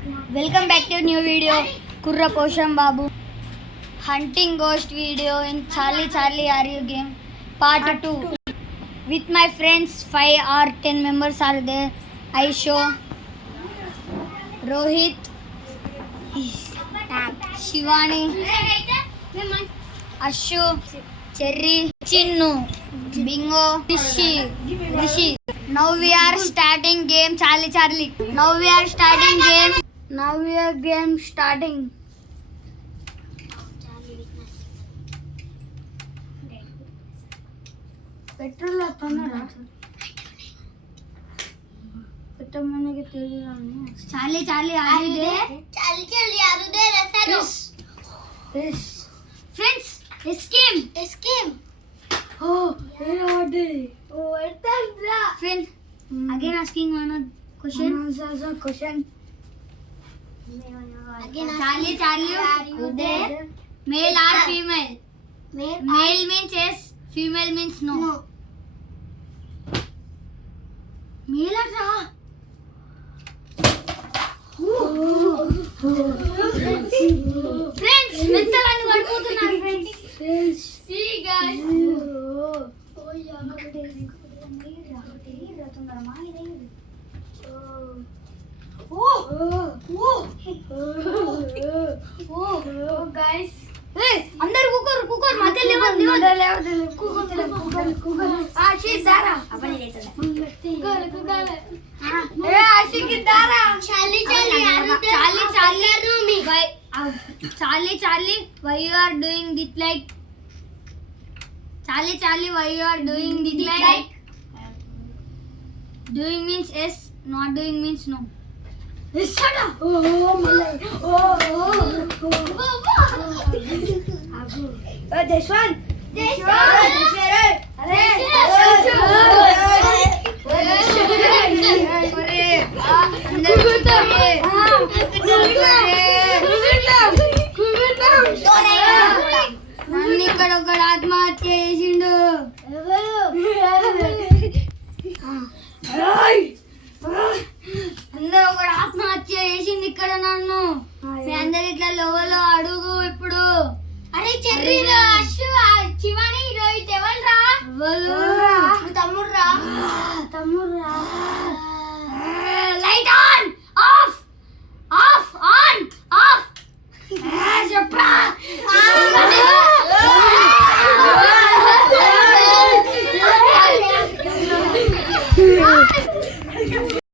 Welcome back to a new video. Kurra Posham Babu. Hunting ghost video in Charlie Charlie Are You game part 2. With my friends, 5 or 10 members are there. Aisho, Rohit, Shivani, Ashu, Cherry, Chinnu, Bingo, Rishi. Now we are starting game Charlie Charlie. Now we are game starting. Petrol అతన్నారా పెట్టమనకి తెలియదు చాలీ చాలీ ఆరుదే చాలీ చాలీ ఆరుదే రసరు yes friends escape oh where are they oh etandra friend again asking one question again charlie are there male or female male means yes female means no male atra friends మెత్తలని పడిపోతున్నారు friends see guys oh యాగడే రతుందరమా ఇదే oh guys అందరు కుక్కర్ మధ్య లేవదు కుక్కర్ ఆశీష్ దారా అపని లేతదా కుక్కర్ ఏ ఆశీష్ దారా చాలీ చాలీ why you are doing this like చాలీ why you are doing this like doing means yes not doing means no shut up Deshwan నన్ను ఇక్కడ ఒకడు ఆత్మహత్య చేసిండు అందరూ ఒకడు ఆత్మహత్య చేసింది ఇక్కడ నన్ను మీ అందరు ఇట్లా లోవలో అడుగు ఇప్పుడు అరే చెర్రీ అశ్వ శివాని రోహిత్ ఎవరు రా తమ్ముడు రా